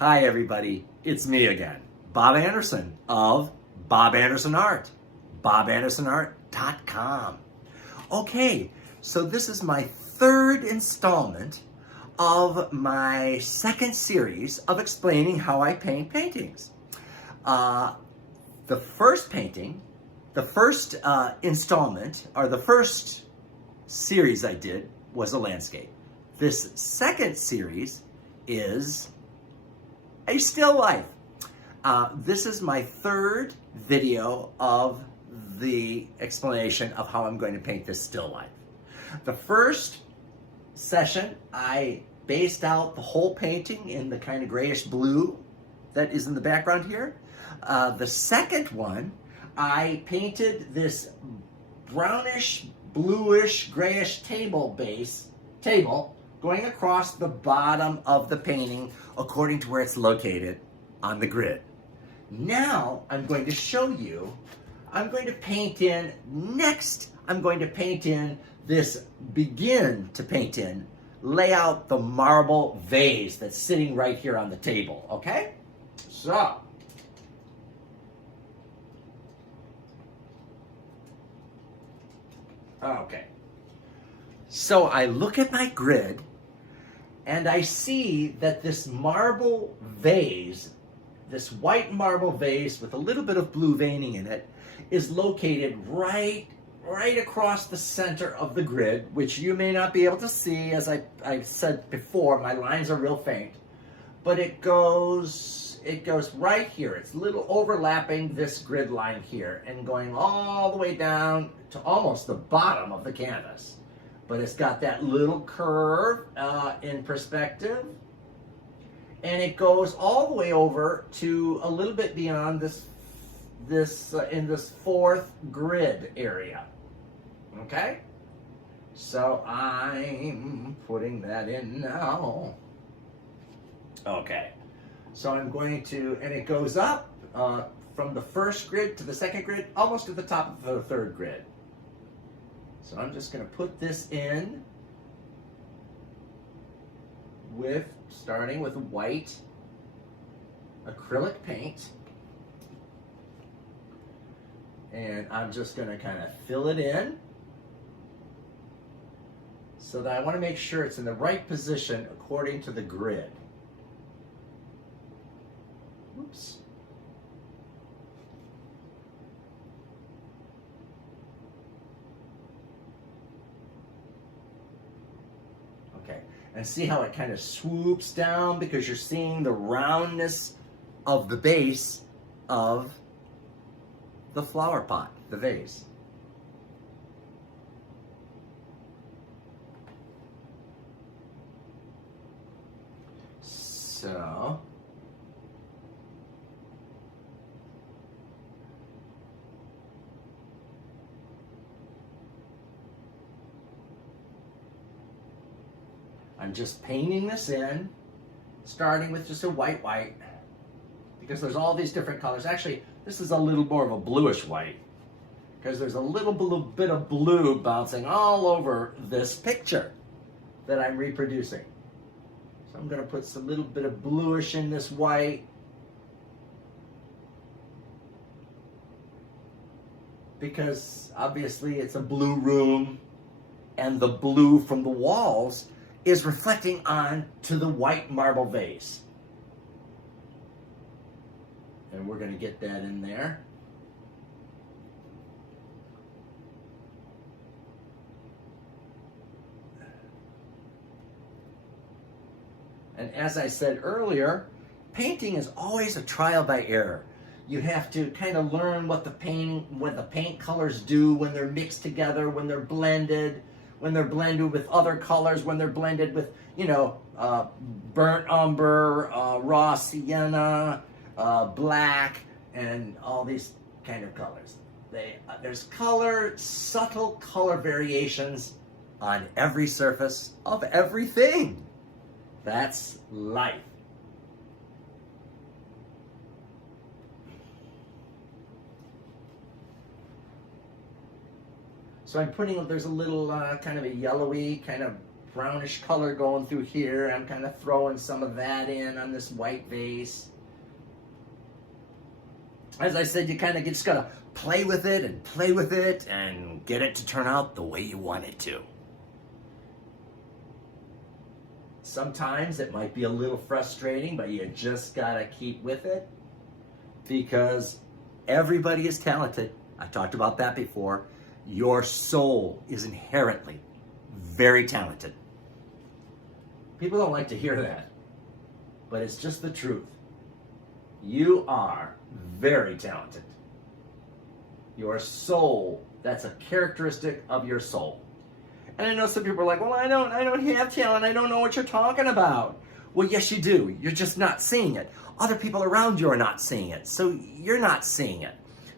Hi everybody, it's me again, Bob Anderson of Bob Anderson Art, bobandersonart.com. Okay, so this is my third installment of my second series of explaining how I paint paintings. The first painting, the first installment, or the first series I did was a landscape. This second series is a still life. This is my third video of the explanation of how I'm going to paint this still life. The first session, I based out the whole painting in the kind of grayish blue that is in the background here. The second one, I painted this brownish, bluish, grayish table going across the bottom of the painting according to where it's located on the grid. Now I'm going to show you, I'm going to paint in this begin to paint in, lay out the marble vase that's sitting right here on the table, okay? So, okay. So I look at my grid and I see that this marble vase, this white marble vase with a little bit of blue veining in it, is located right across the center of the grid, which you may not be able to see. As I said before, my lines are real faint, but it goes right here. It's a little overlapping this grid line here and going all the way down to almost the bottom of the canvas. But it's got that little curve in perspective, and it goes all the way over to a little bit beyond in this fourth grid area. Okay, so I'm putting that in now. Okay, so I'm going to, and it goes up from the first grid to the second grid, almost to the top of the third grid. So I'm just going to put this in starting with white acrylic paint. And I'm just going to kind of fill it in so that I want to make sure it's in the right position according to the grid. Oops. Okay, and see how it kind of swoops down because you're seeing the roundness of the base of the flower pot, the vase. So, I'm just painting this in, starting with just a white, because there's all these different colors. Actually, this is a little more of a bluish white, because there's a little bit of blue bouncing all over this picture that I'm reproducing. So I'm going to put some little bit of bluish in this white, because obviously it's a blue room, and the blue from the walls is reflecting on to the white marble vase. And we're going to get that in there. And as I said earlier, painting is always a trial by error. You have to kind of learn what the paint colors do when they're mixed together, when they're blended with other colors, when they're blended with, burnt umber, raw sienna, black, and all these kind of colors. There's subtle color variations on every surface of everything. That's life. So I'm putting, there's a little kind of a yellowy, kind of brownish color going through here. I'm kind of throwing some of that in on this white vase. As I said, you kind of just gotta play with it and get it to turn out the way you want it to. Sometimes it might be a little frustrating, but you just gotta keep with it because everybody is talented. I talked about that before. Your soul is inherently very talented. People don't like to hear that, but it's just the truth. You are very talented. Your soul, that's a characteristic of your soul. And I know some people are like, well, I don't have talent. I don't know what you're talking about. Well, yes, you do. You're just not seeing it. Other people around you are not seeing it. So you're not seeing it.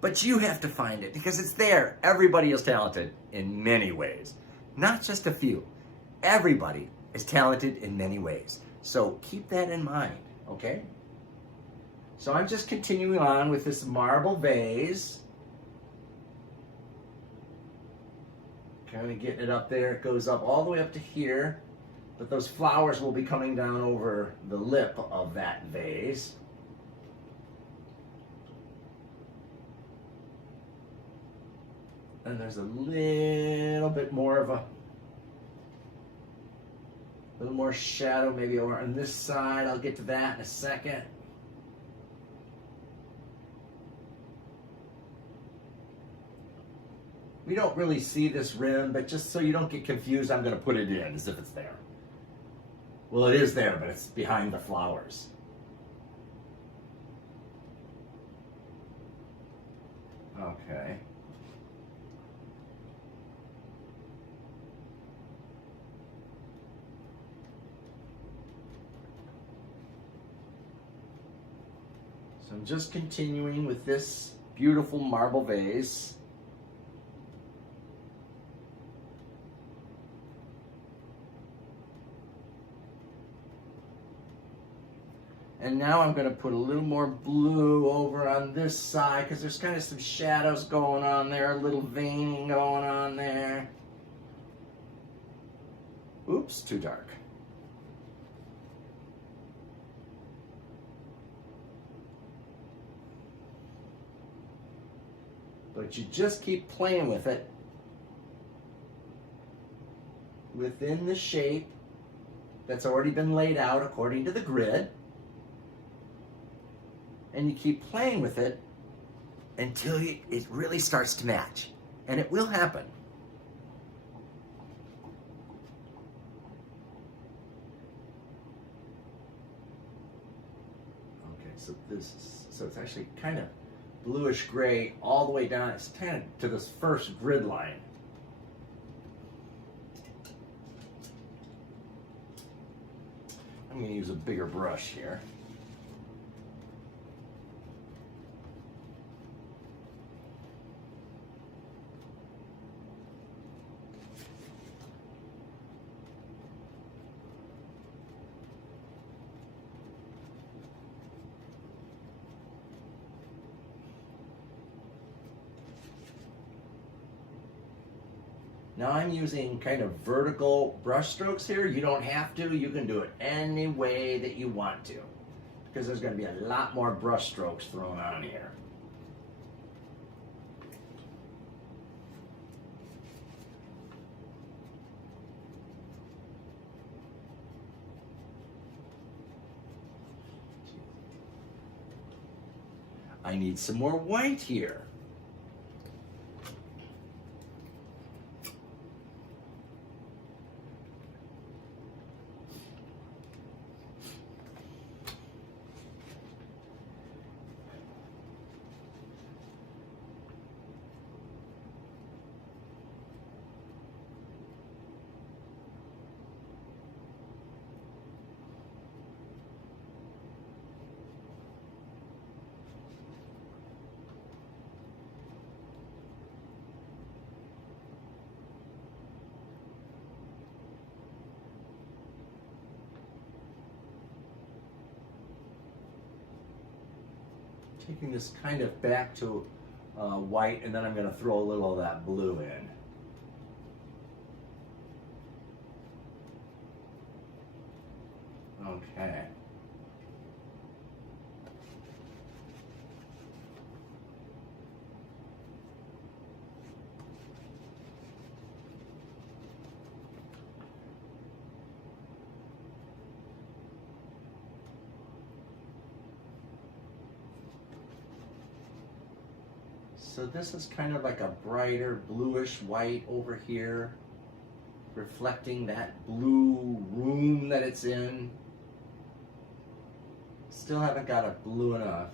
But you have to find it because it's there. Everybody is talented in many ways. Not just a few. Everybody is talented in many ways. So keep that in mind, okay? So I'm just continuing on with this marble vase. Kind of getting it up there. It goes up all the way up to here. But those flowers will be coming down over the lip of that vase. And there's a little bit more of a little more shadow maybe over on this side. I'll get to that in a second. We don't really see this rim, but just so you don't get confused, I'm going to put it in as if it's there. Well, it is there, but it's behind the flowers. Okay. So I'm just continuing with this beautiful marble vase. And now I'm going to put a little more blue over on this side because there's kind of some shadows going on there, a little veining going on there. Oops, too dark. But you just keep playing with it within the shape that's already been laid out according to the grid. And you keep playing with it until it really starts to match. And it will happen. Okay, so it's actually kind of bluish gray all the way down. It's kind of to this first grid line. I'm going to use a bigger brush here. Now I'm using kind of vertical brush strokes here. You don't have to. You can do it any way that you want to because there's going to be a lot more brush strokes thrown on here. I need some more white here. Taking this kind of back to white, and then I'm going to throw a little of that blue in. Okay. So this is kind of like a brighter bluish white over here, reflecting that blue room that it's in. Still haven't got it blue enough.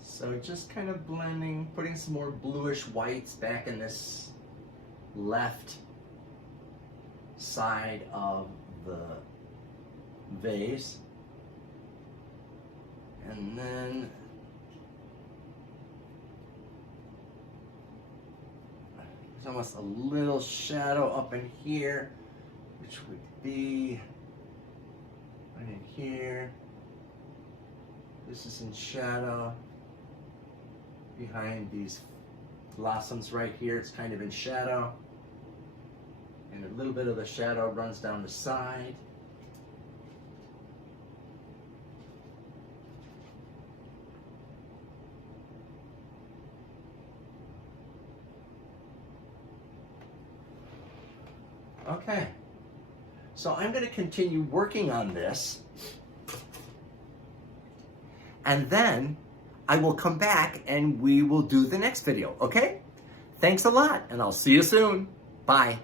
So just kind of blending, putting some more bluish whites back in this left side of the vase. And then there's almost a little shadow up in here, which would be right in here. This is in shadow. Behind these blossoms right here, it's kind of in shadow. And a little bit of the shadow runs down the side. Okay, so I'm going to continue working on this, and then I will come back and we will do the next video, okay? Thanks a lot, and I'll see you soon. Bye.